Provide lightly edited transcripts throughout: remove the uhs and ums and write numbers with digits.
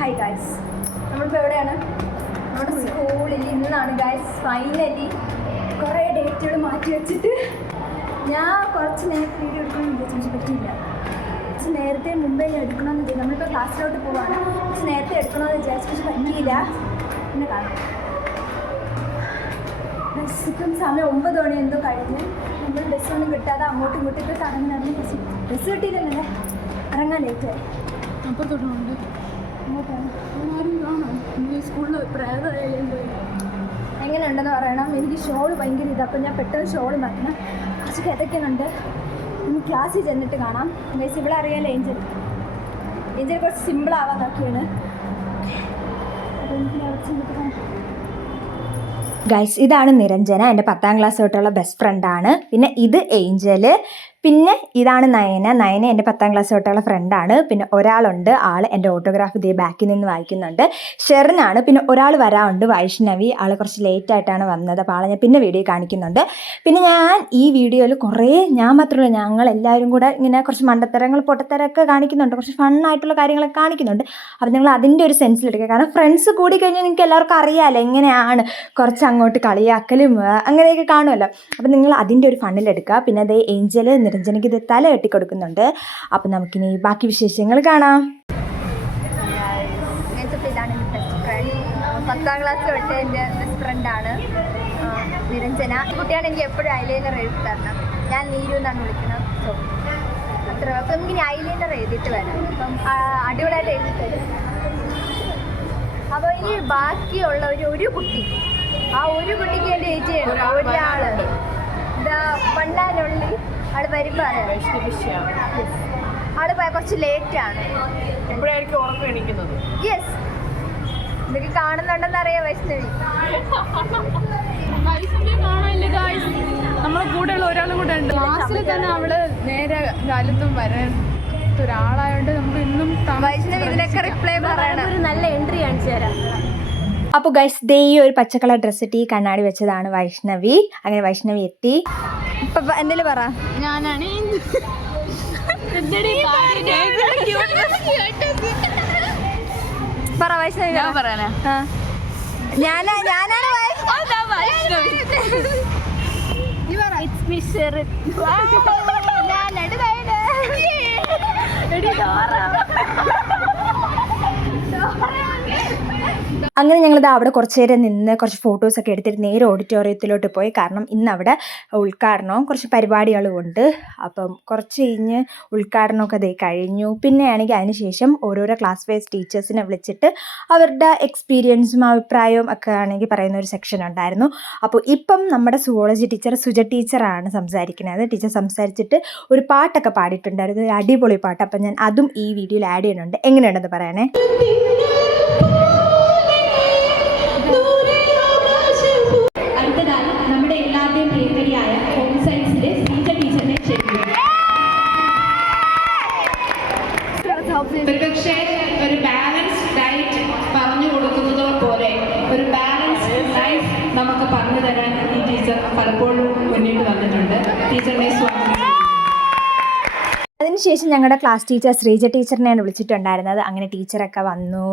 Hi guys, നമ്മളിപ്പോൾ എവിടെയാണ്? നമ്മുടെ സ്കൂളിൽ ഇന്നാണ് ഗൈസ് ഫൈനലി കുറേ ഡേറ്റുകൾ മാറ്റി വെച്ചിട്ട് ഞാൻ കുറച്ച് നേരത്തെ വീഡിയോ എടുക്കണമെന്ന് വിചാരിച്ചു, പറ്റിയില്ല. കുറച്ച് നേരത്തെ മുമ്പേ എടുക്കണമെന്ന് വിചാരിച്ചു. നമ്മളിപ്പോൾ ക്ലാസ്സിലോട്ട് പോവാണ്. കുറച്ച് നേരത്തെ എടുക്കണമെന്ന് വിചാരിച്ചു, പക്ഷെ പറ്റിയില്ല. പിന്നെ കാണാം. ബസ്സിപ്പം സമയം 9 മണി എന്തോ കഴിഞ്ഞ്. നമ്മൾ ബസ്സൊന്നും കിട്ടാതെ അങ്ങോട്ടും ഇങ്ങോട്ടും ഇപ്പോൾ കറങ്ങി ബസ് കിട്ടിയില്ലല്ലേ, ഇറങ്ങാൻ ലേറ്റായി. അപ്പുറത്തോട്ടുണ്ട് ആരും കാണാം. സ്കൂളിൽ എങ്ങനെ ഉണ്ടെന്ന് പറയണം. എനിക്ക് ഷോള് ഭയങ്കര ഇതാണ്, അപ്പം ഞാൻ പെട്ടെന്ന് ഷോള് മാറ്റണം. കുറച്ച് കിതയ്ക്കുന്നുണ്ട്. ഇനി ക്ലാസ്സിൽ ചെന്നിട്ട് കാണാം. ബേസ് ഇവിടെ അറിയാലോ, ഏഞ്ചൽ കുറച്ച് സിമ്പിളാവാൻ നോക്കിയാണ്. അപ്പോൾ എനിക്ക് അവിടെ ചെന്നിട്ട് കാണാം. ഗൈസ്, ഇതാണ് നിരഞ്ജന, എൻ്റെ 10ാം ക്ലാസ് തൊട്ടുള്ള ബെസ്റ്റ് ഫ്രണ്ടാണ്. പിന്നെ ഇത് ഏഞ്ചൽ, പിന്നെ ഇതാണ് നയന എൻ്റെ 10ാം ക്ലാസ് തൊട്ടുള്ള ഫ്രണ്ടാണ്. പിന്നെ ഒരാളുണ്ട്, ആൾ എൻ്റെ ഓട്ടോഗ്രാഫ് ഇതേ ബാക്കിൽ നിന്ന് വായിക്കുന്നുണ്ട്, ഷെറിനാണ്. പിന്നെ ഒരാൾ വരാറുണ്ട്, വൈഷ്ണവി. ആൾ കുറച്ച് ലേറ്റായിട്ടാണ് വന്നത്, അപ്പോൾ ആളെ ഞാൻ പിന്നെ വീഡിയോ കാണിക്കുന്നുണ്ട്. പിന്നെ ഞാൻ ഈ വീഡിയോയിൽ ഞാൻ മാത്രമല്ല, ഞങ്ങളെല്ലാവരും കൂടെ ഇങ്ങനെ കുറച്ച് മണ്ടത്തരങ്ങൾ പൊട്ടത്തരമൊക്കെ കാണിക്കുന്നുണ്ട്, കുറച്ച് ഫണ്ണായിട്ടുള്ള കാര്യങ്ങളൊക്കെ കാണിക്കുന്നുണ്ട്. അപ്പോൾ നിങ്ങൾ അതിൻ്റെ ഒരു സെൻസിലെടുക്കുക. കാരണം ഫ്രണ്ട്സ് കൂടി കഴിഞ്ഞാൽ നിങ്ങൾക്ക് എല്ലാവർക്കും അറിയാമല്ലോ എങ്ങനെയാണ്, കുറച്ച് അങ്ങോട്ട് കളിയാക്കലും അങ്ങനെയൊക്കെ കാണുമല്ലോ. അപ്പോൾ നിങ്ങൾ അതിൻ്റെ ഒരു ഫണ്ണിലെടുക്കുക. പിന്നെ അതേ ഏഞ്ചൽ നിരഞ്ജനയ്ക്ക് ഇത് തല കെട്ടിക്കൊടുക്കുന്നുണ്ട്. അപ്പം നമുക്കിനി ബാക്കി വിശേഷങ്ങൾ കാണാം. ഇതാണ് എൻ്റെ ബെസ്റ്റ് ഫ്രണ്ട്, 10ാം ക്ലാസ് തൊട്ട് എൻ്റെ ബെസ്റ്റ് ഫ്രണ്ടാണ് നിരഞ്ജന. കുട്ടിയാണ് എനിക്ക് എപ്പോഴും ഐലൈനർ എഴുതി തരണം. ഞാൻ നീരു എന്നാണ് വിളിക്കുന്നത്. സോ അത്ര അപ്പം ഇങ്ങനെ ഐലൈനർ എഴുതിയിട്ട് വരാം. അപ്പം അടിപൊളിയായിട്ട് എഴുതി തരും. അപ്പോൾ ഇനി ബാക്കിയുള്ള ഒരു കുട്ടി, ആ ഒരു കുട്ടിക്ക് വേണ്ടി വെയിറ്റ് ചെയ്യണം. ഒരാൾ ഇതാ പണ്ടാനുള്ളി ആള് വരുമ്പോൾ ആള് കുറച്ച് ലേറ്റാണ്. യെസ്, ഇതൊക്കെ കാണുന്നുണ്ടെന്ന് അറിയാം വൈഷ്ണവി. നമ്മളെ കൂടെയുള്ള ഒരാളും കൂടെ ഉണ്ട്. ക്ലാസ്സിൽ തന്നെ അവള് നേരെ കാലത്തും വരാൻ ഒരാളായോണ്ട് നമുക്ക് ഇന്നും വൈഷ്ണവി ഇതിനൊക്കെ റിപ്ലൈ പറയണം. ഒരു നല്ല എൻട്രി കാണിച്ചു തരാം. അപ്പോൾ ഗൈസ്, ദേ ഈ ഒരു പച്ചക്കളർ ഡ്രസ്സ് ഇട്ട് ഈ കണ്ണാടി വെച്ചതാണ് വൈഷ്ണവി. അങ്ങനെ വൈഷ്ണവി എത്തി. ഇപ്പം എന്തെങ്കിലും പറ. ഞാനാണ് പറ വൈഷ്ണവി. പറയാനാ ഞാനാണ് അങ്ങനെ ഞങ്ങളിത് അവിടെ കുറച്ച് നേരം നിന്ന് കുറച്ച് ഫോട്ടോസൊക്കെ എടുത്തിട്ട് നേരെ ഓഡിറ്റോറിയത്തിലോട്ട് പോയി. കാരണം ഇന്ന് അവിടെ ഉദ്ഘാടനവും കുറച്ച് പരിപാടികളും ഉണ്ട്. അപ്പം കുറച്ച് കഴിഞ്ഞ് ഉദ്ഘാടനമൊക്കെ അതേ കഴിഞ്ഞു. പിന്നെ ആണെങ്കിൽ അതിന് ശേഷം ഓരോരോ ക്ലാസ് വൈസ് ടീച്ചേഴ്സിനെ വിളിച്ചിട്ട് അവരുടെ എക്സ്പീരിയൻസും അഭിപ്രായവും ഒക്കെ ആണെങ്കിൽ പറയുന്ന ഒരു സെക്ഷൻ ഉണ്ടായിരുന്നു. അപ്പോൾ ഇപ്പം നമ്മുടെ സുവോളജി ടീച്ചർ സുജ ടീച്ചറാണ് സംസാരിക്കുന്നത്. ടീച്ചർ സംസാരിച്ചിട്ട് ഒരു പാട്ടൊക്കെ പാടിയിട്ടുണ്ടായിരുന്നു, ഒരു അടിപൊളി പാട്ട്. അപ്പം ഞാൻ അതും ഈ വീഡിയോയിൽ ആഡ് ചെയ്യുന്നുണ്ട്. എങ്ങനെയുണ്ടെന്ന് പറയണേ. നമ്മുടെ എല്ലാവരുടെയും പ്രിയങ്കരിയായ ഹോം സയൻസിലെ ശ്രീജ ടീച്ചറിനെ ക്ഷണിക്കുന്നു. ഒരുപക്ഷെ ഒരു ബാലൻസ് ഡയറ്റ് പറഞ്ഞു കൊടുക്കുന്നത് പോലെ ഒരു ബാലൻസ് ലൈഫ് നമുക്ക് പറഞ്ഞു തരാൻ ഈ ടീച്ചർ പലപ്പോഴും മുന്നിട്ട് വന്നിട്ടുണ്ട്. ടീച്ചറിനെ സ്വാഗതം. അതിനുശേഷം ഞങ്ങളുടെ ക്ലാസ് ടീച്ചർ ശ്രീജ ടീച്ചറിനെയാണ് വിളിച്ചിട്ടുണ്ടായിരുന്നത്. അങ്ങനെ ടീച്ചറൊക്കെ വന്നു,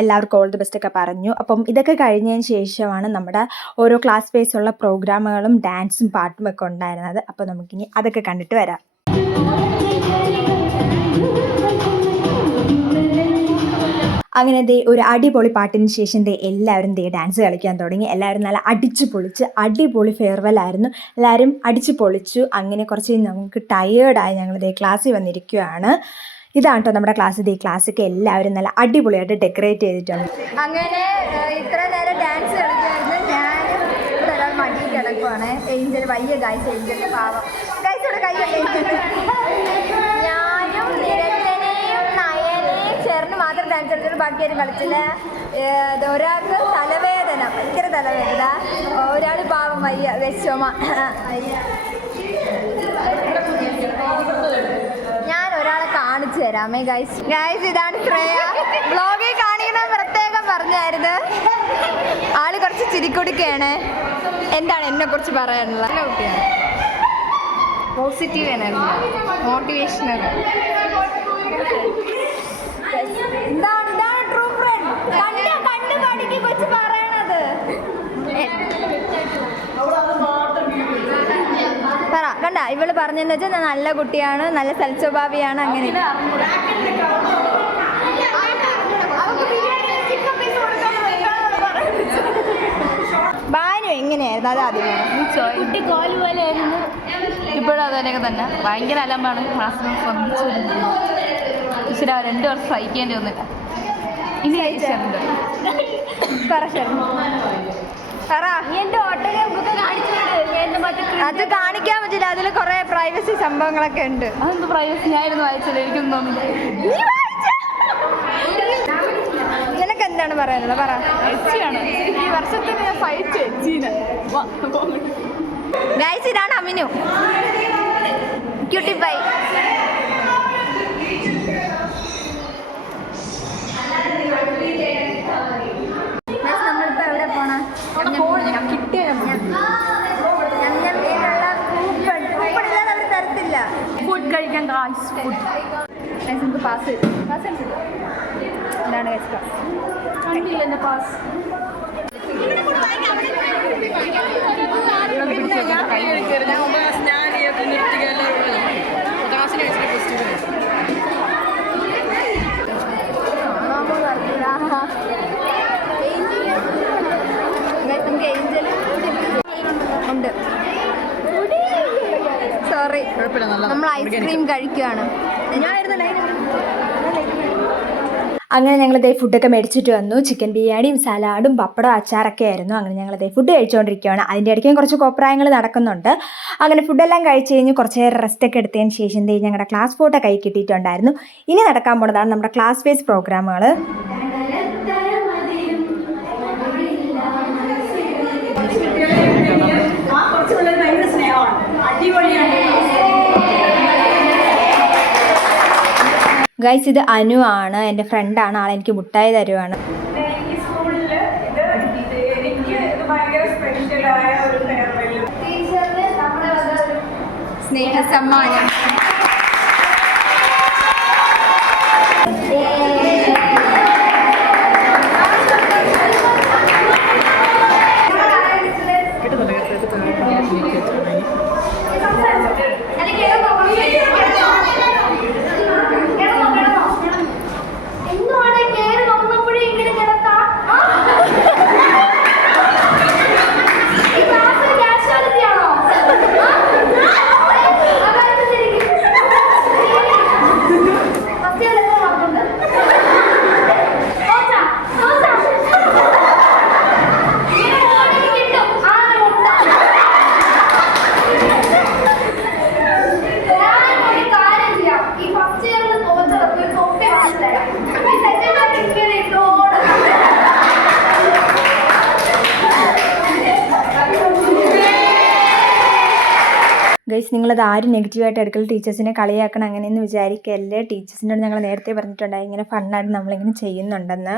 എല്ലാവർക്കും ഓൾ ദി ബെസ്റ്റ് ഒക്കെ പറഞ്ഞു. അപ്പം ഇതൊക്കെ കഴിഞ്ഞതിന് ശേഷമാണ് നമ്മുടെ ഓരോ ക്ലാസ് വൈസുള്ള പ്രോഗ്രാമുകളും ഡാൻസും പാട്ടും ഒക്കെ ഉണ്ടായിരുന്നത്. അപ്പോൾ നമുക്കിനി അതൊക്കെ കണ്ടിട്ട് വരാം. അങ്ങനെ ദേ ഒരു അടിപൊളി പാട്ടിന് ശേഷം എല്ലാവരും ഡാൻസ് കളിക്കാൻ തുടങ്ങി. എല്ലാവരും നല്ല അടിച്ചു പൊളിച്ച് അടിപൊളി ഫെയർവെൽ ആയിരുന്നു. എല്ലാവരും അടിച്ചു പൊളിച്ചു. അങ്ങനെ കുറച്ച് നമുക്ക് ടയേർഡായി ഞങ്ങൾ ക്ലാസ്സിൽ വന്നിരിക്കുകയാണ്. ഇതാണ് കേട്ടോ നമ്മുടെ ക്ലാസ്. ക്ലാസ്സൊക്കെ എല്ലാവരും നല്ല അടിപൊളിയായിട്ട് ഡെക്കറേറ്റ് ചെയ്തിട്ടുണ്ട്. അങ്ങനെ ഇത്ര നേരം ഡാൻസ് കളിക്കുമായിരുന്നു. ഞാനും ഇവിടെ ഒരാൾ മടി കിടക്കുവാണ്. ഏഞ്ചൽ വയ്യ ഗൈസ്, ഏഞ്ചൽ പാവം ഗൈസ് ഇവിടെ കൈ. ഞാനും നിരഞ്ജനയും നയനയും ചേർന്ന് മാത്രം ഡാൻസ് കളിച്ചിട്ട് ബാക്കിയാരും കളിച്ചില്ല. ഒരാൾക്ക് തലവേദന, ഭയങ്കര തലവേദന. ഒരാൾ പാവം വയ്യ, വിഷമ. ഞാൻ ഒരാളെ കാണിച്ചു തരാമേ ഗൈസ്. ഇതാണ് ശ്രേയ. വ്ളോഗിൽ കാണിക്കുന്ന പ്രത്യേകം പറഞ്ഞായിരുന്നു. ആള് കുറച്ച് ചിരിക്കൊടുക്കുകയാണ്. എന്താണ് എന്നെ കുറിച്ച് പറയാനുള്ളത്? നല്ല കുട്ടിയാണ്, പോസിറ്റീവ് എനർജി, മോട്ടിവേഷണൽ. ഇതാണ് ട്രൂ ഇവള് പറഞ്ഞെന്ന് വെച്ചാൽ ഞാൻ നല്ല കുട്ടിയാണ്, നല്ല സൽസ്വഭാവിയാണ്, അങ്ങനെ. ബാനു എങ്ങനെയായിരുന്നു അത് ആദ്യം കുട്ടി കോല് പോലെ ആയിരുന്നു. ഇപ്പോഴും അതുപോലെയൊക്കെ തന്നെ. ഭയങ്കര അലമ്പാണ്. ക്ലാസ്സിൽ ശ്രദ്ധിച്ചു. ഈശ്വര 2 വർഷം സഹിക്കേണ്ടി വന്നില്ല. ഇനി അത് കാണിക്കാൻ പറ്റില്ല, അതിൽ കുറെ പ്രൈവസി സംഭവങ്ങളൊക്കെ ഉണ്ട്. അതെന്ത് പ്രൈവസി? ഞാനിരുന്ന് വായിച്ചില്ല, എനിക്കൊന്നും തോന്നില്ല. നിനക്ക് എന്താണ് പറയാനുള്ളത്? പറ. എച്ചിയാണ് ഈ വർഷത്തിൽ ഞാൻ സഹിച്ചു എച്ചീനെ. ഗൈസ്, ഇതാണ് അമിനു, ക്യൂട്ടി പൈ. നമ്മളിപ്പോ എവിടെ പോണ? അവർ തരത്തില്ല. ഫുഡ് കഴിക്കാൻ ഫുഡ് നമുക്ക് പാസ് എന്താണ് ഗൈസ് പാസ്? കണ്ടില്ല എൻ്റെ പാസ്. ഉണ്ട്. സോറി, നമ്മൾ ഐസ്ക്രീം കഴിക്കുകയാണ്. അങ്ങനെ ഞങ്ങളിതേ ഫുഡൊക്കെ മേടിച്ചിട്ട് വന്നു. ചിക്കൻ ബിരിയാണിയും സലാഡും പപ്പടവും അച്ചാറൊക്കെ ആയിരുന്നു. അങ്ങനെ ഞങ്ങളിതേ ഫുഡ് കഴിച്ചുകൊണ്ടിരിക്കുകയാണ്. അതിൻ്റെ ഇടയ്ക്കും കുറച്ച് കോപ്രായങ്ങൾ നടക്കുന്നുണ്ട്. അങ്ങനെ ഫുഡെല്ലാം കഴിച്ച് കഴിഞ്ഞ് കുറച്ച് നേരം റെസ്റ്റൊക്കെ എടുത്തതിന് ശേഷം ഞങ്ങളുടെ ക്ലാസ് ഫോട്ടോ കൈ കിട്ടിയിട്ടുണ്ടായിരുന്നു. ഇനി നടക്കാൻ പോകുന്നതാണ് നമ്മുടെ ക്ലാസ് ബേസ് പ്രോഗ്രാമുകൾ. ഗൈസ്, ഇത് അനു ആണ്, എൻ്റെ ഫ്രണ്ടാണ്. ആളെനിക്ക് മുട്ടായി തരുവാണ്. സ്നേഹ സമ്മാനം. ഗൈസ്, നിങ്ങളത് ആരും നെഗറ്റീവായിട്ട് എടുക്കൽ, ടീച്ചേഴ്സിനെ കളിയാക്കണം അങ്ങനെയെന്ന് വിചാരിക്കല്ലേ. ടീച്ചേഴ്സിനോട് ഞങ്ങൾ നേരത്തെ പറഞ്ഞിട്ടുണ്ടായി ഇങ്ങനെ ഫണ്ണായിട്ട് നമ്മളിങ്ങനെ ചെയ്യുന്നുണ്ടെന്ന്.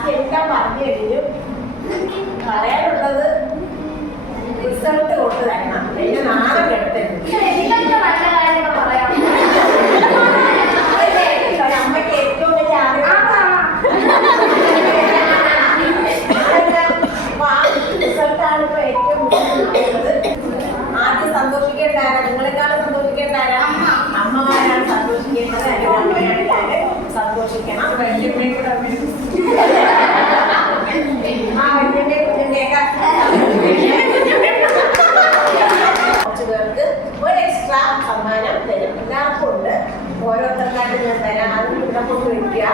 ബാക്കി എല്ലാം പറഞ്ഞു കഴിഞ്ഞു. പറയാനുള്ളത് റിസൾട്ട് കൊണ്ട് തരണം. പിന്നെ നാളെ കിടത്തരുത്. അമ്മയ്ക്ക് ഏറ്റവും വലിയ ആഗ്രഹം റിസൾട്ടാണ് ഇപ്പൊ ഏറ്റവും കൂടുതൽ. ആദ്യം സന്തോഷിക്കേണ്ടാരാ? നിങ്ങളെക്കാളും സന്തോഷിക്കേണ്ടാരാ? അമ്മമാരാണ് സന്തോഷിക്കേണ്ടത്. അല്ലെങ്കിൽ അമ്മയാണ് സന്തോഷിക്കണം. വല്യമ്മയെ കൂടെ ആ വല്യമ്മയെ കുഞ്ഞിന്റെയൊക്കെ കുറച്ച് പേർക്ക് ഒരു എക്സ്ട്രാ സമ്മാനം തരും. എല്ലാവർക്കും ഉണ്ട്. ഓരോരുത്തർക്കായിട്ട് ഞാൻ തരാം. അത് ഇവിടെ കൊണ്ട് വയ്ക്കുക.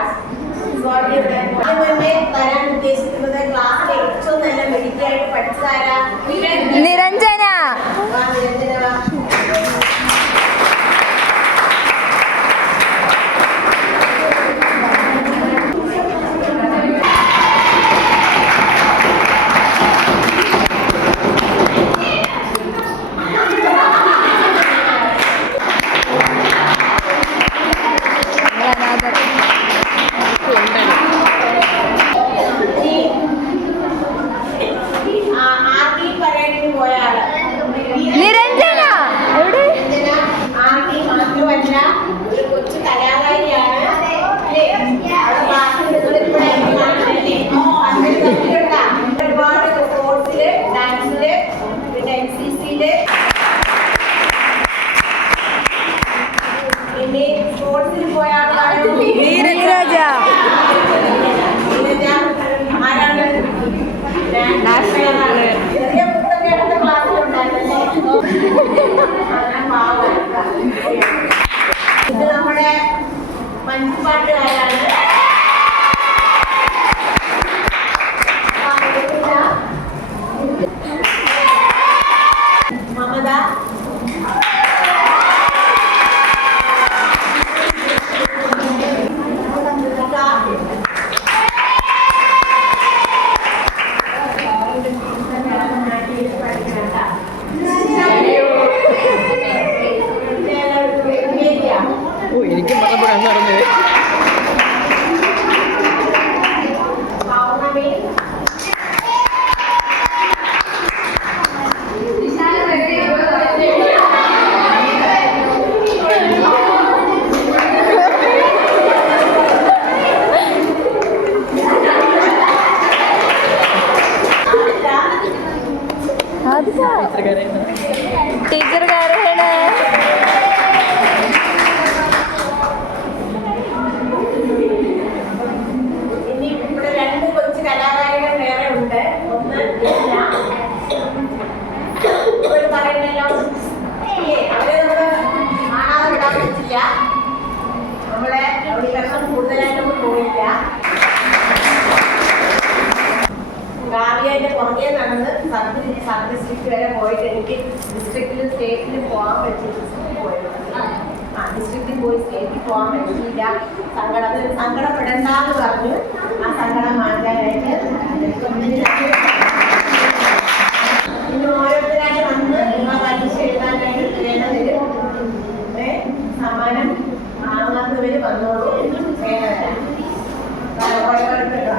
തന്നെ തരാൻ ഉദ്ദേശിക്കുന്നത് ക്ലാസ്സിൽ ഏറ്റവും നല്ല മെഡിക്കായിട്ട് പഠിച്ചതാരാ? നിരഞ്ജന. നിരഞ്ജന നിരഞ്ജന എവിടെ? ആർമി മാത്രമല്ല ഒരു കൊച്ചു കലാകാരിയാണ്. ഒരുപാട് സ്പോർട്സില്, ഡാൻസില്, പിന്നെ NCCയില്, പിന്നെ സ്പോർട്സിൽ പോയ ആളാണ് നീരജ. ആരാണ്? ചെറിയ പുസ്തകം അടുത്ത ക്ലാസ്സിലുണ്ടായിരുന്നല്ലേ? ഇത് നമ്മുടെ മഞ്ജുപാട്ടുകാരാണ്. മമത, എനിക്കും പറഞ്ഞപ്പോഴാണ് നടന്നത്. പൗർണമി, ടീച്ചർക്കാരാണ്. ഇനി ഇവിടെ രണ്ട് കൊച്ചു കലാകാരികൾ വേറെ ഉണ്ട്. ഒന്ന് ഒരു പറയുന്നല്ലോ, അവരെ നമ്മള് കാണാതെ വിടാൻ പറ്റില്ല. നമ്മളെ വികസനം കൂടുതലായിട്ടൊന്നും പോയില്ല. കാവ്യന്റെ പുറകെ നടന്ന് സബ് ഡിസ്ട്രിക്ട് വരെ പോയിട്ട് എനിക്ക് ഡിസ്ട്രിക്റ്റിലും സ്റ്റേറ്റിലും പോകാൻ പറ്റില്ല. ഡിസ്ട്രിക്റ്റിൽ പോയി സ്റ്റേറ്റിൽ പോകാൻ പറ്റിയില്ല. സങ്കടപ്പെടണ്ടെന്ന് പറഞ്ഞു. ആ സങ്കടം മാറ്റാനായിട്ട് ഇന്ന് ഓരോരുത്തരായിട്ട് വന്ന് നിങ്ങൾ പരീക്ഷ എഴുതാനായിട്ട് വേണ്ടവര് സമ്മാനം വാങ്ങാത്തവര് വന്നോളൂ. വേണ്ടവരാ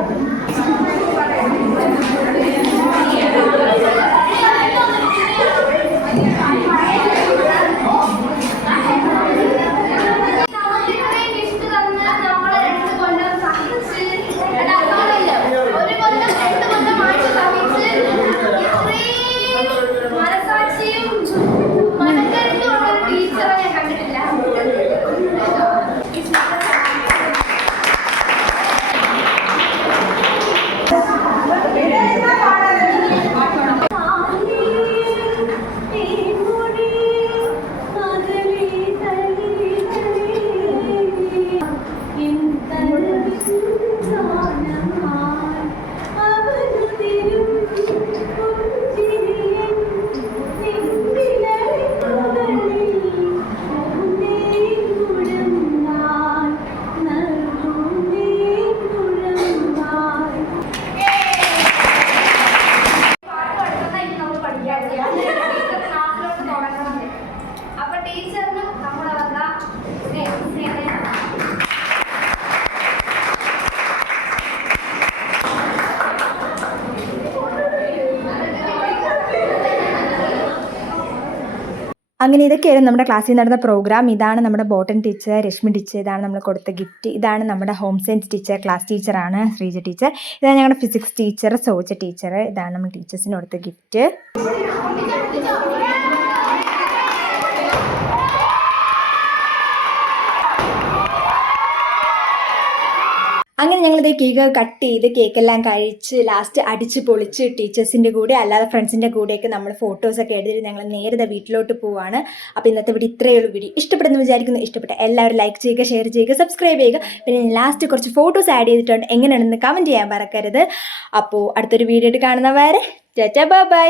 ഒരു അങ്ങനെ ഇതൊക്കെയായിരുന്നു നമ്മുടെ ക്ലാസ്സിൽ നടന്ന പ്രോഗ്രാം. ഇതാണ് നമ്മുടെ ബോട്ടൺ ടീച്ചർ, രശ്മി ടീച്ചർ, ഇതാണ് നമ്മൾ കൊടുത്ത ഗിഫ്റ്റ്. ഇതാണ് നമ്മുടെ ഹോം സയൻസ് ടീച്ചർ, ക്ലാസ് ടീച്ചറാണ് ശ്രീജ ടീച്ചർ. ഇതാണ് ഞങ്ങളുടെ ഫിസിക്സ് ടീച്ചർ സോജ ടീച്ചർ. ഇതാണ് നമ്മൾ ടീച്ചേഴ്സിന് കൊടുത്ത ഗിഫ്റ്റ്. അങ്ങനെ ഞങ്ങളിത് കേക്ക് കട്ട് ചെയ്ത് കേക്കെല്ലാം കഴിച്ച് ലാസ്റ്റ് അടിച്ച് പൊളിച്ച് ടീച്ചേഴ്സിൻ്റെ കൂടെ അല്ലാതെ ഫ്രണ്ട്സിൻ്റെ കൂടെയൊക്കെ നമ്മൾ ഫോട്ടോസൊക്കെ എടുത്തിട്ട് ഞങ്ങൾ നേരെ വീട്ടിലോട്ട് പോവാണ്. അപ്പോൾ ഇന്നത്തെ വീഡിയോ ഇത്രയേ ഉള്ളൂ. വീഡിയോ ഇഷ്ടപ്പെടുന്നു വിചാരിക്കുന്നു. ഇഷ്ടപ്പെട്ട എല്ലാവരും ലൈക്ക് ചെയ്യുക, ഷെയർ ചെയ്യുക, സബ്സ്ക്രൈബ് ചെയ്യുക. പിന്നെ ലാസ്റ്റ് കുറച്ച് ഫോട്ടോസ് ആഡ് ചെയ്തിട്ടുണ്ട്, എങ്ങനെയാണെന്ന് കമൻറ്റ് ചെയ്യാൻ മറക്കരുത്. അപ്പോൾ അടുത്തൊരു വീഡിയോ ആയിട്ട് കാണുന്നവരെ ടാറ്റാ ബൈ ബൈ.